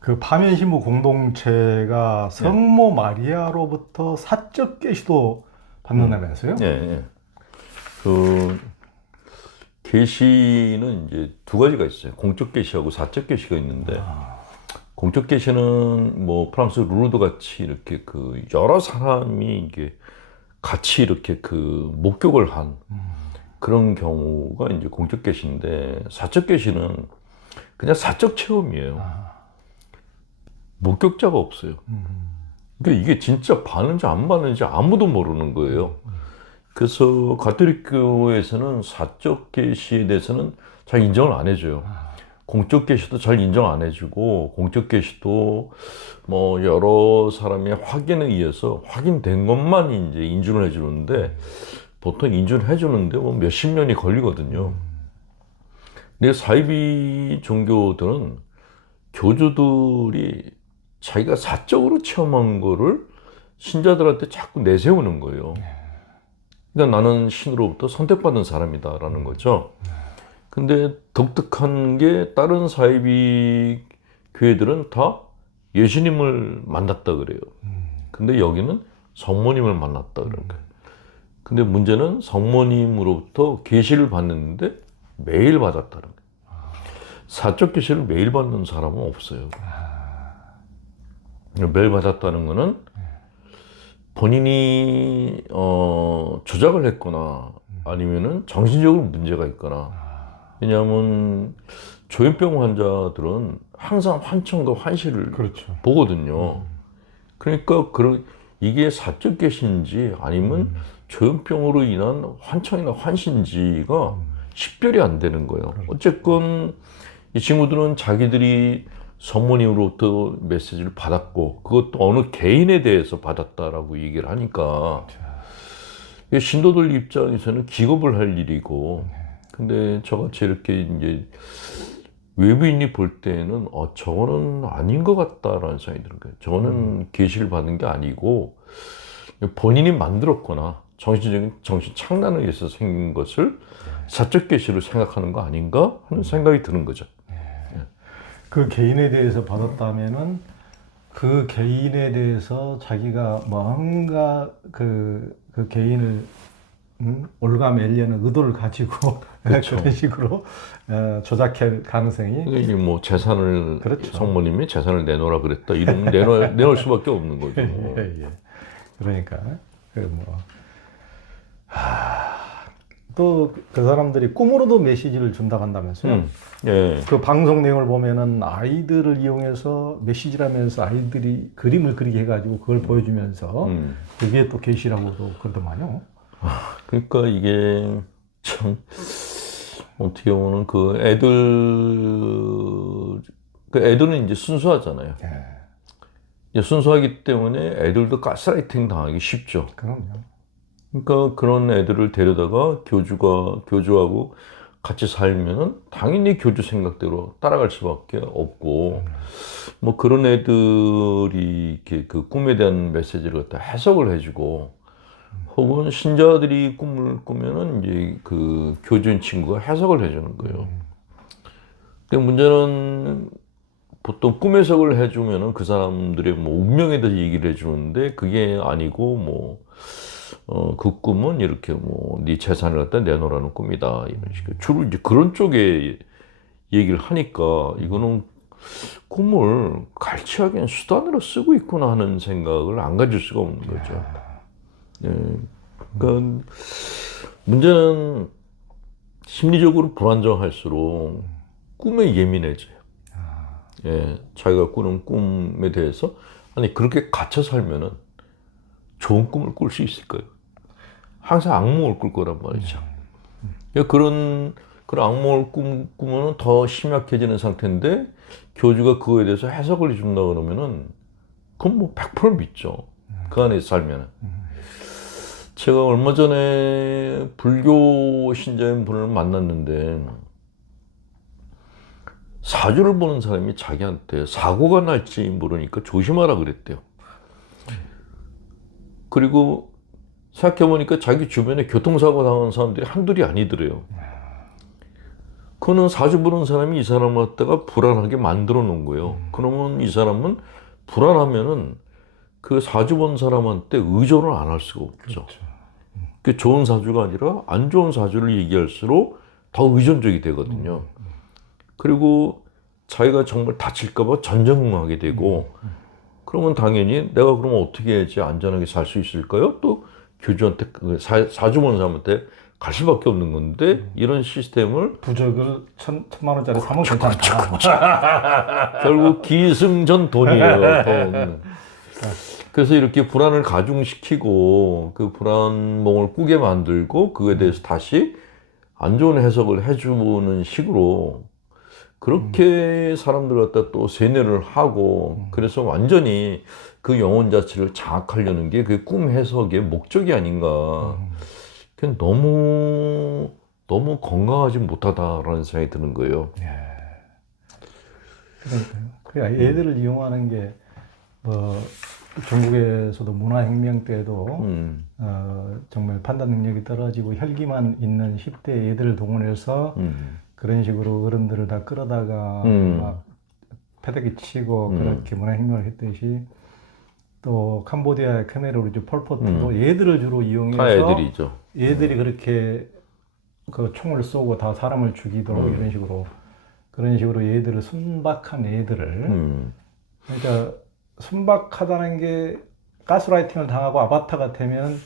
그 파면신부 공동체가 예. 성모 마리아로부터 사적 계시도 받는다면서요? 예, 예. 그 계시는 이제 두 가지가 있어요. 공적 계시하고 사적 계시가 있는데, 공적 계시는 뭐 프랑스 루르드 같이 이렇게 그 여러 사람이 이게 같이 이렇게 그 목격을 한 그런 경우가 이제 공적 계시인데, 사적 계시는 그냥 사적 체험이에요. 목격자가 없어요. 그러니까 이게 진짜 받는지 안 받는지 아무도 모르는 거예요. 그래서 가톨릭 교회에서는 사적 계시에 대해서는 잘 인정을 안 해줘요. 공적 계시도 잘 인정 안 해주고, 공적 계시도 뭐 여러 사람의 확인에 의해서 확인된 것만 이제 인준을 해주는데, 보통 인준을 해주는데 뭐 몇십 년이 걸리거든요. 근데 사이비 종교들은 교주들이 자기가 사적으로 체험한 거를 신자들한테 자꾸 내세우는 거예요. 그러니까 나는 신으로부터 선택받은 사람이다라는 거죠. 근데 독특한 게 다른 사이비 교회들은 다 예수님을 만났다 그래요. 근데 여기는 성모님을 만났다 그런 거예요. 근데 문제는 성모님으로부터 계시를 받는데 매일 받았다는 거예요. 사적 계시를 매일 받는 사람은 없어요. 매일 받았다는 거는 본인이 조작을 했거나 아니면은 정신적으로 문제가 있거나, 왜냐하면 조현병 환자들은 항상 환청과 환시를 그렇죠. 보거든요. 그러니까 이게 사적 계시인지 아니면 조현병으로 인한 환청이나 환시인지가 식별이 안 되는 거예요. 어쨌건 이 친구들은 자기들이 성모님으로부터 메시지를 받았고, 그것도 어느 개인에 대해서 받았다라고 얘기를 하니까 이게 신도들 입장에서는 기겁을 할 일이고, 근데 저같이 이렇게 이제 외부인이 볼 때는 저거는 아닌 것 같다라는 생각이 드는 거예요. 저거는 계시를 받은 게 아니고 본인이 만들었거나 정신 착란에 의해서 생긴 것을 사적 계시로 생각하는 거 아닌가 하는 생각이 드는 거죠. 그 개인에 대해서 받았다면은 그 개인에 대해서 자기가 뭔가 그 개인을 올가매려는 의도를 가지고 그렇죠. 그런 식으로 조작할 가능성이 그러니까 이게 뭐 재산을, 그렇죠. 성모님이 재산을 내놓으라 그랬다 이러면 내놓을 수밖에 없는 거죠. 예, 예. 그러니까 또 그 사람들이 꿈으로도 메시지를 준다고 한다면서요? 예. 그 방송 내용을 보면은 아이들을 이용해서 메시지라면서 아이들이 그림을 그리게 해가지고 그걸 보여주면서 그게 또 계시라고도 그러더만요. 그러니까 이게 참 어떻게 보면 애들은 이제 순수하잖아요. 예, 이제 순수하기 때문에 애들도 가스라이팅 당하기 쉽죠. 그럼요. 그러니까 그런 애들을 데려다가 교주하고 같이 살면은 당연히 교주 생각대로 따라갈 수밖에 없고, 뭐 그런 애들이 이렇게 그 꿈에 대한 메시지를 갖다 해석을 해주고, 혹은 신자들이 꿈을 꾸면은 이제 그 교주인 친구가 해석을 해주는 거예요. 근데 문제는 보통 꿈 해석을 해주면은 그 사람들의 뭐 운명에 대해서 얘기를 해주는데, 그게 아니고 뭐 그 꿈은 이렇게 뭐 네 재산을 갖다 내놓으라는 꿈이다 이런 식으로 주로 이제 그런 쪽에 얘기를 하니까, 이거는 꿈을 갈취하기엔 수단으로 쓰고 있구나 하는 생각을 안 가질 수가 없는 거죠. 예. 그러니까 문제는 심리적으로 불안정할수록 꿈에 예민해져요. 예, 자기가 꾸는 꿈에 대해서, 아니 그렇게 갇혀 살면은 좋은 꿈을 꿀 수 있을까요? 항상 악몽을 꿀 거란 말이죠. 그러니까 그런 악몽을 꾸면 더 심약해지는 상태인데, 교주가 그거에 대해서 해석을 해준다 그러면은 그건 뭐 100% 믿죠. 그 안에 살면은. 제가 얼마 전에 불교 신자인 분을 만났는데, 사주를 보는 사람이 자기한테 사고가 날지 모르니까 조심하라 그랬대요. 그리고 생각해보니까 자기 주변에 교통사고 당한 사람들이 한둘이 아니더래요. 그거는 사주 보는 사람이 이 사람을 갖다가 불안하게 만들어 놓은 거예요. 그러면 이 사람은 불안하면은 그 사주 본 사람한테 의존을 안 할 수가 없죠. 그렇죠. 그 좋은 사주가 아니라 안 좋은 사주를 얘기할수록 더 의존적이 되거든요. 그리고 자기가 정말 다칠까봐 전전긍긍하게 되고, 그러면 당연히 내가 그러면 어떻게 해야지 안전하게 살 수 있을까요? 또 교주한테, 사주 보는 사람한테 갈 수밖에 없는 건데, 이런 시스템을 부적을 천만 원짜리 사면 괜찮다. 결국 기승전돈이에요, 돈. 그래서 이렇게 불안을 가중시키고 그 불안몽을 꾸게 만들고 그거에 대해서 다시 안 좋은 해석을 해주는 식으로 그렇게 사람들 갖다 또 세뇌를 하고, 그래서 완전히 그 영혼 자체를 장악하려는 게 그 꿈 해석의 목적이 아닌가. 그냥 너무 건강하지 못하다라는 생각이 드는 거예요. 그러니까요. 그래 애들을 이용하는 게 중국에서도 문화혁명 때도 정말 판단 능력이 떨어지고 혈기만 있는 10대 애들을 동원해서 그런 식으로 어른들을 다 끌어다가 막 패대기 치고 그렇게 문화혁명을 했듯이, 또 캄보디아의 khmer의 폴포트도 얘들을 주로 이용해서 다 애들이죠. 얘들이 그렇게 그 총을 쏘고 다 사람을 죽이도록 이런 식으로, 그런 식으로 얘들을 순박한 애들을 그러니까 순박하다는 게 가스라이팅을 당하고 아바타가 되면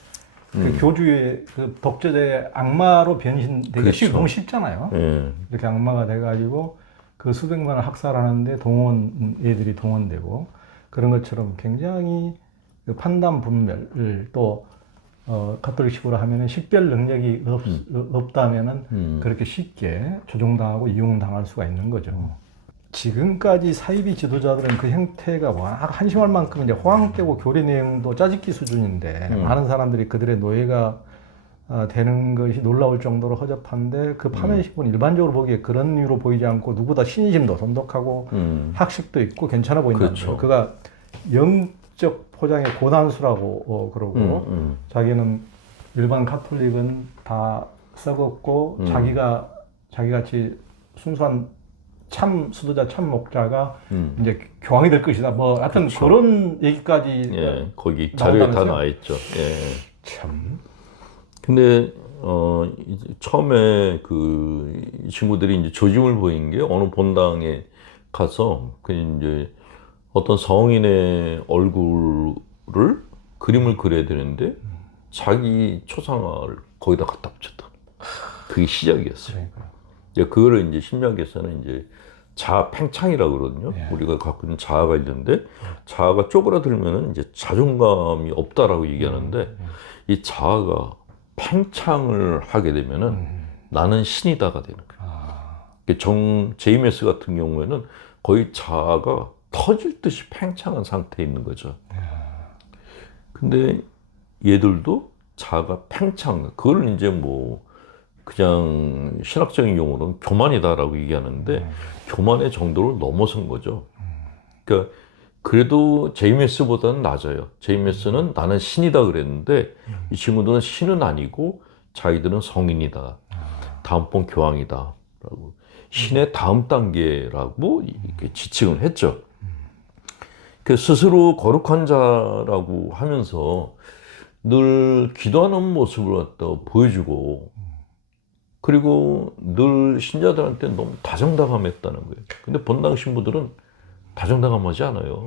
그 교주의 그 독재자의 악마로 변신되기 그렇죠. 너무 쉽잖아요. 이렇게 악마가 돼가지고 그 수백만을 학살하는데 애들이 동원되고, 그런 것처럼 굉장히 그 판단 분별을 또 가톨릭식으로 하면은 식별 능력이 없다면은 그렇게 쉽게 조종당하고 이용당할 수가 있는 거죠. 지금까지 사이비 지도자들은 그 형태가 워낙 한심할 만큼 이제 호황되고 교리 내용도 짜집기 수준인데, 많은 사람들이 그들의 노예가 되는 것이 놀라울 정도로 허접한데, 그 파면식은 일반적으로 보기에 그런 이유로 보이지 않고 누구보다 신심도 돈독하고 학식도 있고 괜찮아 보인다는 거예요. 그가 영적 포장의 고단수라고 그러고, 자기는 일반 가톨릭은 다 썩었고 자기가 자기같이 순수한 참 수도자 참 목자가 이제 교황이 될 것이다. 뭐 하여튼 그렇죠. 그런 얘기까지 거기 자료에 다 나와 있죠. 참. 근데 이제 처음에 이 친구들이 이제 조짐을 보인 게 어느 본당에 가서 그 이제 어떤 성인의 얼굴을 그림을 그려야 되는데 자기 초상화를 거기다 갖다 붙였다. 그게 시작이었어요. 그거를 이제 심리학에서는 이제 자아 팽창이라고 그러거든요. 우리가 갖고 있는 자아가 있는데 자아가 쪼그라들면은 이제 자존감이 없다라고 얘기하는데, 이 자아가 팽창을 하게 되면은 나는 신이다가 되는 거예요. 제이메스 같은 경우에는 거의 자아가 터질 듯이 팽창한 상태에 있는 거죠. 근데 얘들도 자아가 팽창, 그걸 이제 뭐 그냥 신학적인 용어로는 교만이다라고 얘기하는데, 교만의 정도를 넘어선 거죠. 그러니까 그래도 제이메스보다는 낮아요. 제이메스는 나는 신이다 그랬는데, 이 친구들은 신은 아니고 자기들은 성인이다, 다음번 교황이다 라고, 신의 다음 단계라고 이렇게 지칭을 했죠. 그 스스로 거룩한 자라고 하면서 늘 기도하는 모습을 갖다 보여주고, 그리고 늘 신자들한테 너무 다정다감했다는 거예요. 근데 본당 신부들은 다정다감하지 않아요.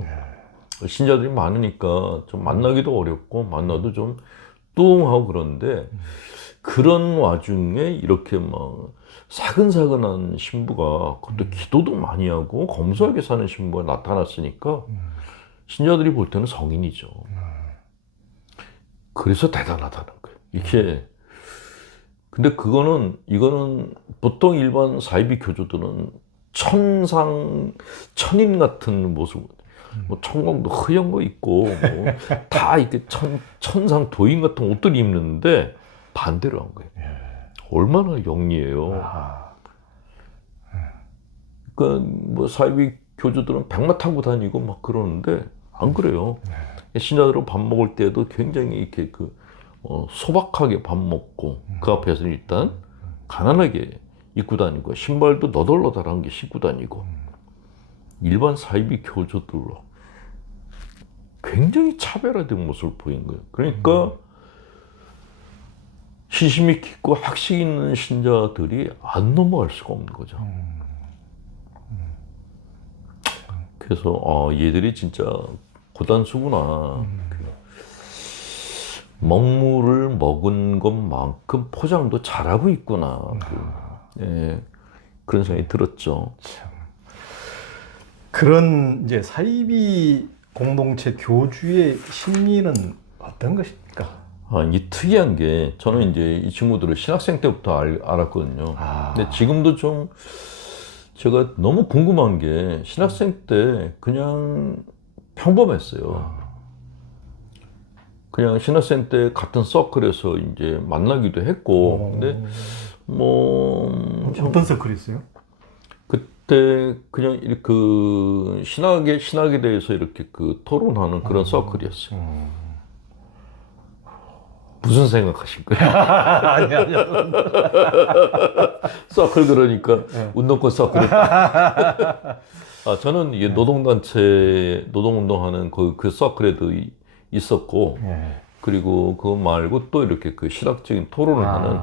신자들이 많으니까 좀 만나기도 어렵고 만나도 좀 뚱하고 그런데, 그런 와중에 이렇게 막 사근사근한 신부가, 그것도 기도도 많이 하고 검소하게 사는 신부가 나타났으니까 신자들이 볼 때는 성인이죠. 그래서 대단하다는 거예요. 이게. 근데 이거는 보통 일반 사이비 교주들은 천인 같은 모습, 뭐 천공도 허연 거 있고, 뭐 다 이렇게 천상 도인 같은 옷들 입는데 반대로 한 거예요. 얼마나 영리해요. 그러니까 뭐 사이비 교주들은 백마 타고 다니고 막 그러는데 안 그래요. 신자들은 밥 먹을 때도 굉장히 이렇게 소박하게 밥 먹고, 그 앞에서는 일단 가난하게 입고 다니고 신발도 너덜너덜한 게 신고 다니고 일반 사이비 교주들로 굉장히 차별화된 모습을 보인 거예요. 그러니까 신심이 깊고 학식 있는 신자들이 안 넘어갈 수가 없는 거죠. 그래서 얘들이 진짜 고단수구나. 먹물을 먹은 것만큼 포장도 잘하고 있구나. 예, 그런 생각이 들었죠. 그런 이제 사이비 공동체 교주의 심리는 어떤 것입니까? 이 특이한 게 저는 이제 이 친구들을 신학생 때부터 알았거든요. 근데 지금도 좀 제가 너무 궁금한 게 신학생 때 그냥 평범했어요. 그냥 신학생 때 같은 서클에서 이제 만나기도 했고, 근데 뭐 어떤 서클이 있어요? 그때 그냥 그 신학에 대해서 이렇게 그 토론하는 그런 서클이었어요. 무슨 생각하실 거예요? 아니요. 서클 그러니까 운동권 서클. 저는 이게 노동운동하는 그 서클에도 있었고, 그리고 그거 말고 또 이렇게 그 신학적인 토론을 하는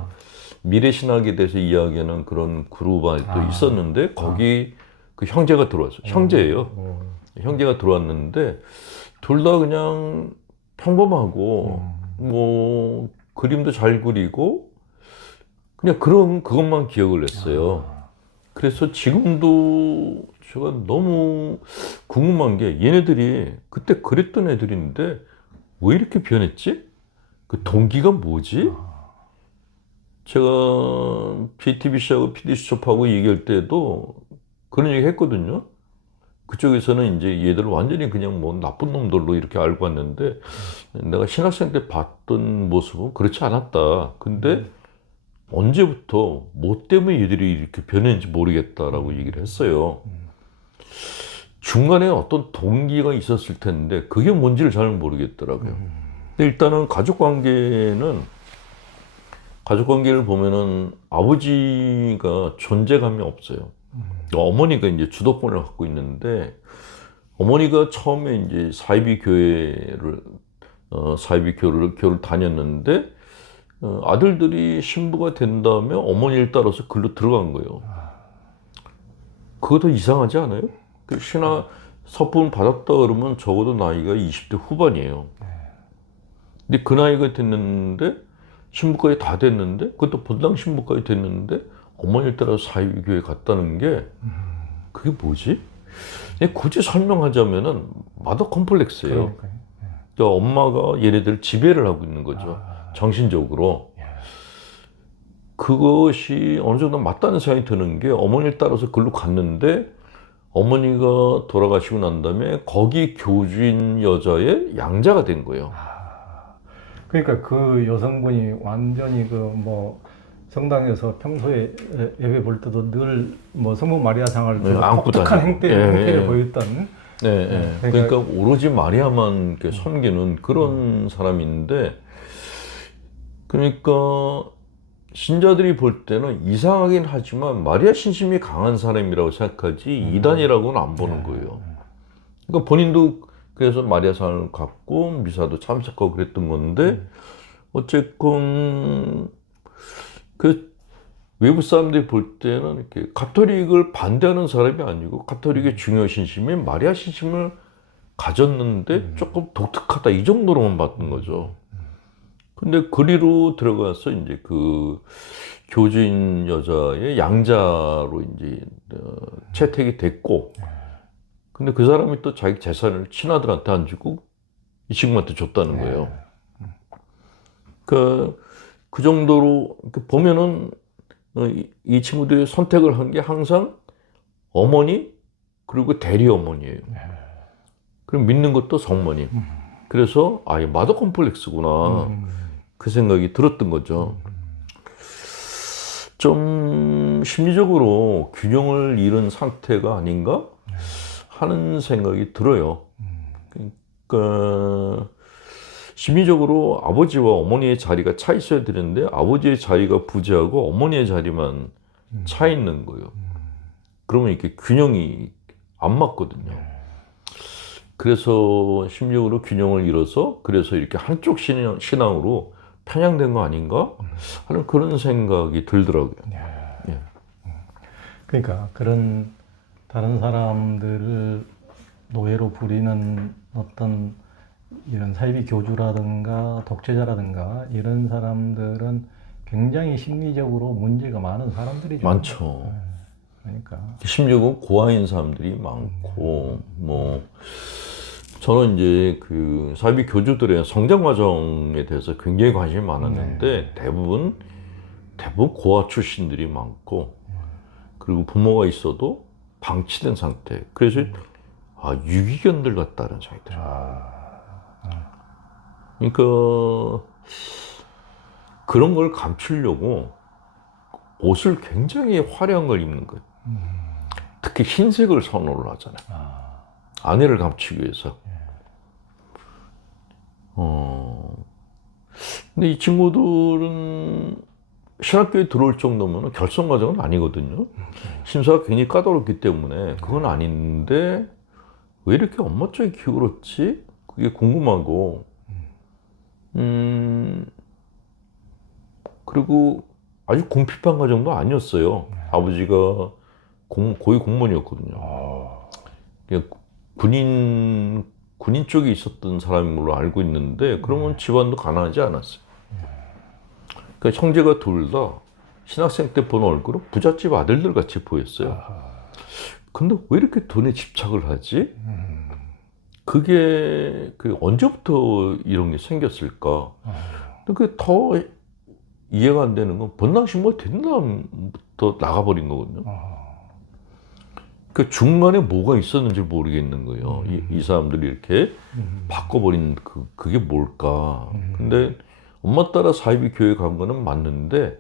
미래 신학에 대해서 이야기하는 그런 그룹이 또 있었는데 거기 그 형제가 들어왔어요. 형제예요. 형제가 들어왔는데 둘 다 그냥 평범하고 뭐 그림도 잘 그리고 그냥 그것만 기억을 했어요. 그래서 지금도 제가 너무 궁금한 게 얘네들이 그때 그랬던 애들인데 왜 이렇게 변했지? 그 동기가 뭐지? 제가 JTBC하고 PD수첩하고 얘기할 때도 그런 얘기 했거든요. 그쪽에서는 이제 얘들을 완전히 그냥 뭐 나쁜 놈들로 이렇게 알고 왔는데 내가 신학생 때 봤던 모습은 그렇지 않았다. 근데 언제부터 뭐 때문에 얘들이 이렇게 변했는지 모르겠다라고 얘기를 했어요. 중간에 어떤 동기가 있었을 텐데 그게 뭔지를 잘 모르겠더라고요. 근데 일단은 가족관계를 보면은 아버지가 존재감이 없어요. 어머니가 이제 주도권을 갖고 있는데 어머니가 처음에 이제 교회를 다녔는데 아들들이 신부가 된 다음에 어머니를 따라서 글로 들어간 거예요. 그것도 이상하지 않아요? 그 신화 서품 받았다 그러면 적어도 나이가 20대 후반이에요. 근데 그 나이가 됐는데 신부까지 다 됐는데 그것도 본당 신부까지 됐는데 어머니를 따라서 사이비교회 갔다는 게 그게 뭐지? 굳이 설명하자면은 마더 컴플렉스예요. 그러니까 엄마가 얘네들 지배를 하고 있는 거죠. 정신적으로. 그것이 어느 정도 맞다는 생각이 드는 게 어머니를 따라서 글로 갔는데 어머니가 돌아가시고 난 다음에 거기 교주인 여자의 양자가 된 거예요. 그러니까 그 여성분이 완전히 그 뭐 성당에서 평소에 예배 볼 때도 늘 뭐 성모 마리아상을 독특한 행태를 보였던. 그러니까 오로지 마리아만 섬기는 그런 사람인데, 그러니까 신자들이 볼 때는 이상하긴 하지만 마리아 신심이 강한 사람이라고 생각하지 이단이라고는 안 보는 거예요. 그러니까 본인도 그래서 마리아상을 갖고 미사도 참석하고 그랬던 건데 어쨌건 그 외부 사람들이 볼 때는 이렇게 가톨릭을 반대하는 사람이 아니고 가톨릭의 중요 신심인 마리아 신심을 가졌는데 조금 독특하다 이 정도로만 봤던 거죠. 근데 그리로 들어가서 이제 그 교주인 여자의 양자로 이제 채택이 됐고, 근데 그 사람이 또 자기 재산을 친아들한테 안 주고 이 친구한테 줬다는 거예요. 그 정도로 보면은 이 친구들이 선택을 한 게 항상 어머니 그리고 대리 어머니예요. 그럼 믿는 것도 성모님. 그래서 이 마더 컴플렉스구나 그 생각이 들었던 거죠. 좀 심리적으로 균형을 잃은 상태가 아닌가 하는 생각이 들어요. 그러니까 심리적으로 아버지와 어머니의 자리가 차 있어야 되는데 아버지의 자리가 부재하고 어머니의 자리만 차 있는 거예요. 그러면 이렇게 균형이 안 맞거든요. 그래서 심리적으로 균형을 잃어서 그래서 이렇게 한쪽 신앙으로 편향된 거 아닌가 하는 그런 생각이 들더라고요. 예. 그러니까 그런 다른 사람들을 노예로 부리는 어떤 이런 사이비 교주라든가 독재자라든가 이런 사람들은 굉장히 심리적으로 문제가 많은 사람들이죠. 많죠. 그러니까 심리적으로 고아인 사람들이 많고 뭐 저는 이제 그 사이비 교주들의 성장 과정에 대해서 굉장히 관심이 많았는데 대부분 고아 출신들이 많고 그리고 부모가 있어도 방치된 상태. 그래서 유기견들 같다는 생각이 들어요. 그러니까 그런 걸 감추려고 옷을 굉장히 화려한 걸 입는 거예요. 특히 흰색을 선호를 하잖아요. 아내를 감추기 위해서. 근데 이 친구들은 신학교에 들어올 정도면 결성 과정은 아니거든요. 심사가 굉장히 까다롭기 때문에 그건 아닌데 왜 이렇게 엄마 쪽이 기울었지? 그게 궁금하고 그리고 아주 궁핍한 과정도 아니었어요. 아버지가 고위 공무원이었거든요. 군인 쪽에 있었던 사람인 걸로 알고 있는데 그러면 집안도 가난하지 않았어요. 그러니까 형제가 둘 다 신학생 때 본 얼굴은 부잣집 아들들 같이 보였어요. 근데 왜 이렇게 돈에 집착을 하지? 그게 언제부터 이런 게 생겼을까? 그게 더 이해가 안 되는 건 본당신부가 된 다음부터 나가버린 거거든요. 그 중간에 뭐가 있었는지 모르겠는 거예요. 이 사람들이 이렇게 바꿔버린 그게 뭘까? 근데 엄마 따라 사이비 교회 간 거는 맞는데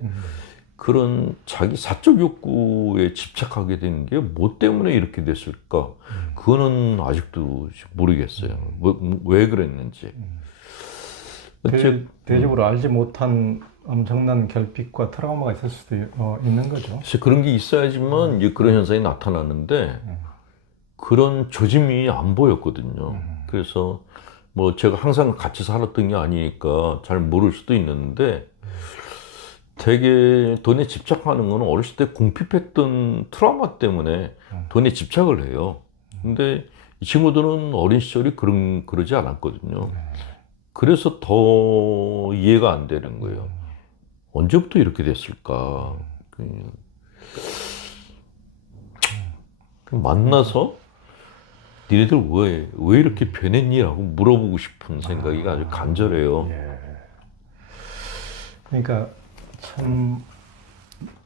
그런 자기 사적 욕구에 집착하게 된 게 뭐 때문에 이렇게 됐을까? 그거는 아직도 모르겠어요. 왜 그랬는지. 대적으로 알지 못한 엄청난 결핍과 트라우마가 있을 수도 있는 거죠. 그래서 그런 게 있어야지만 이제 그런 현상이 나타나는데 그런 조짐이 안 보였거든요. 그래서 뭐 제가 항상 같이 살았던 게 아니니까 잘 모를 수도 있는데 되게 돈에 집착하는 거는 어렸을 때 궁핍했던 트라우마 때문에 돈에 집착을 해요. 근데 이 친구들은 어린 시절이 그러지 않았거든요. 그래서 더 이해가 안 되는 거예요. 언제부터 이렇게 됐을까? 만나서 니네들 왜 이렇게 변했니? 라고 물어보고 싶은 생각이 아주 간절해요. 그러니까 참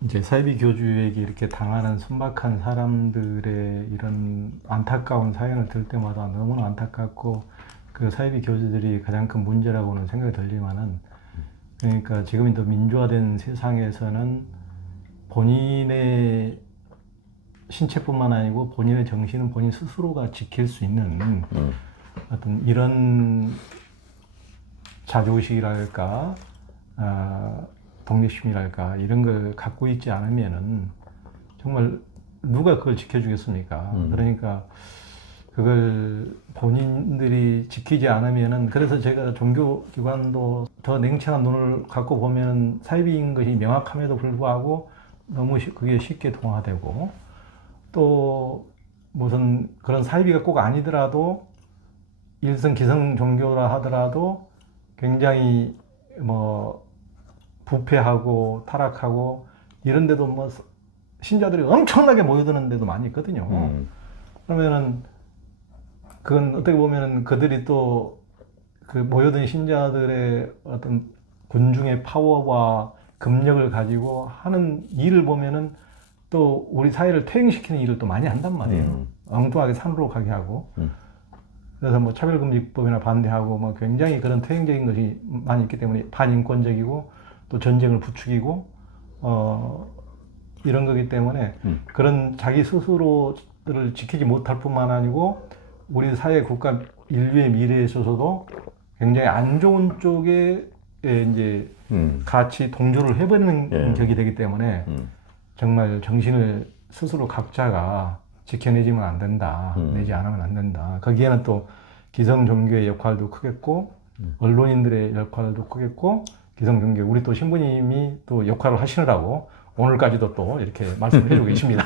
이제 사이비 교주에게 이렇게 당하는 순박한 사람들의 이런 안타까운 사연을 들 때마다 너무나 안타깝고 그 사이비 교주들이 가장 큰 문제라고는 생각이 들지만은 그러니까 지금 더 민주화된 세상에서는 본인의 신체뿐만 아니고 본인의 정신은 본인 스스로가 지킬 수 있는 어떤 이런 자조의식이랄까 독립심이랄까 이런 걸 갖고 있지 않으면은 정말 누가 그걸 지켜주겠습니까? 그러니까 그걸 본인들이 지키지 않으면은 그래서 제가 종교기관도 더 냉철한 눈을 갖고 보면 사이비인 것이 명확함에도 불구하고 너무 그게 쉽게 동화되고 또 무슨 그런 사이비가 꼭 아니더라도 일선 기성 종교라 하더라도 굉장히 뭐 부패하고 타락하고 이런데도 뭐 신자들이 엄청나게 모여드는 데도 많이 있거든요. 그러면은 그건 어떻게 보면은 그들이 또 그 모여든 신자들의 어떤 군중의 파워와 금력을 가지고 하는 일을 보면은 또 우리 사회를 퇴행시키는 일을 또 많이 한단 말이에요. 엉뚱하게 산으로 가게 하고. 그래서 뭐 차별금지법이나 반대하고 뭐 굉장히 그런 퇴행적인 것이 많이 있기 때문에 반인권적이고 또 전쟁을 부추기고 이런 거기 때문에 그런 자기 스스로를 지키지 못할 뿐만 아니고 우리 사회 국가 인류의 미래에 있어서도 굉장히 안 좋은 쪽에 이제 같이 동조를 해버리는 격이 되기 때문에 정말 정신을 스스로 각자가 지켜내지면 안 된다. 내지 않으면 안 된다. 거기에는 또 기성 종교의 역할도 크겠고 언론인들의 역할도 크겠고 기성 종교 우리 또 신부님이 또 역할을 하시느라고 오늘까지도 또 이렇게 말씀을 해주고 계십니다.